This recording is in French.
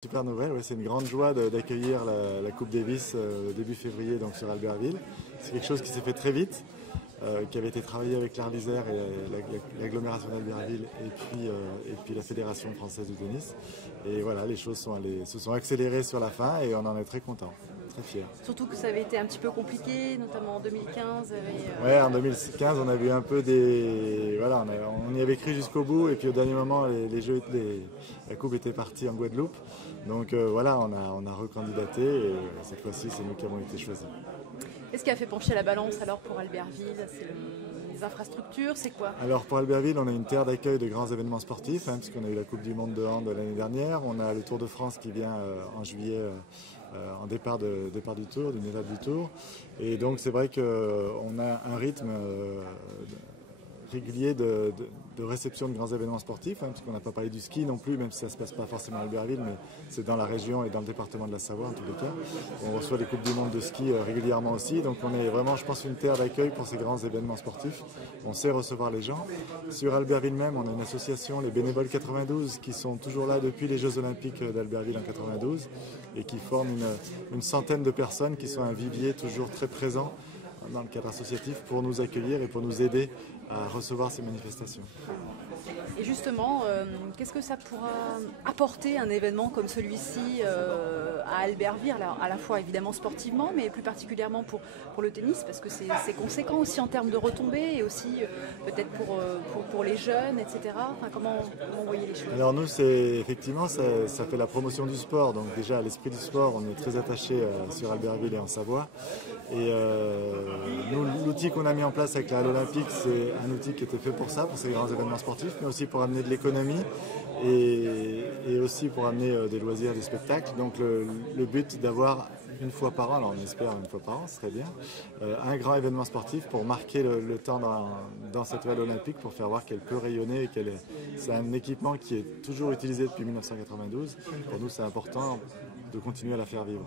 Super nouvelle, ouais, c'est une grande joie d'accueillir la Coupe Davis début février donc sur Albertville. C'est quelque chose qui s'est fait très vite, qui avait été travaillé avec l'Arc d'Isère et l'agglomération d'Albertville et puis la Fédération française de tennis. Et voilà, les choses se sont accélérées sur la fin et on en est très content, très fiers. Surtout que ça avait été un petit peu compliqué, notamment en 2015. Ouais, en 2015, on a vu un peu des... Voilà, on y avait cru jusqu'au bout et puis au dernier moment, la coupe était partie en Guadeloupe. Donc voilà, on a recandidaté et cette fois-ci, c'est nous qui avons été choisis. Qu'est-ce qui a fait pencher la balance alors pour Albertville? C'est les infrastructures, c'est quoi? Alors pour Albertville, on a une terre d'accueil de grands événements sportifs, puisqu'on a eu la Coupe du Monde de hand l'année dernière. On a le Tour de France qui vient en juillet en départ du Tour, d'une étape du Tour. Et donc c'est vrai qu'on a un rythme régulier de réception de grands événements sportifs, puisqu'on n'a pas parlé du ski non plus, même si ça ne se passe pas forcément à Albertville, mais c'est dans la région et dans le département de la Savoie en tous les cas. On reçoit des coupes du monde de ski régulièrement aussi, donc on est vraiment, je pense, une terre d'accueil pour ces grands événements sportifs. On sait recevoir les gens. Sur Albertville même, on a une association, les Bénévoles 92, qui sont toujours là depuis les Jeux Olympiques d'Albertville en 92 et qui forment une centaine de personnes qui sont un vivier toujours très présent dans le cadre associatif pour nous accueillir et pour nous aider à recevoir ces manifestations. Et justement, qu'est-ce que ça pourra apporter un événement comme celui-ci à Albertville, à la fois évidemment sportivement, mais plus particulièrement pour le tennis, parce que c'est conséquent aussi en termes de retombées et aussi peut-être pour les jeunes, etc. Enfin, comment vous voyez les choses? Alors nous, effectivement, ça fait la promotion du sport. Donc déjà, à l'esprit du sport, on est très attaché sur Albertville et en Savoie. Et nous, l'outil qu'on a mis en place avec la Halle Olympique, c'est un outil qui était fait pour ça, pour ces grands événements sportifs, mais aussi pour amener de l'économie et aussi pour amener des loisirs, des spectacles. Donc le but d'avoir une fois par an, alors on espère une fois par an, ce serait bien, un grand événement sportif pour marquer le temps dans cette Halle Olympique, pour faire voir qu'elle peut rayonner et c'est un équipement qui est toujours utilisé depuis 1992. Pour nous, c'est important de continuer à la faire vivre.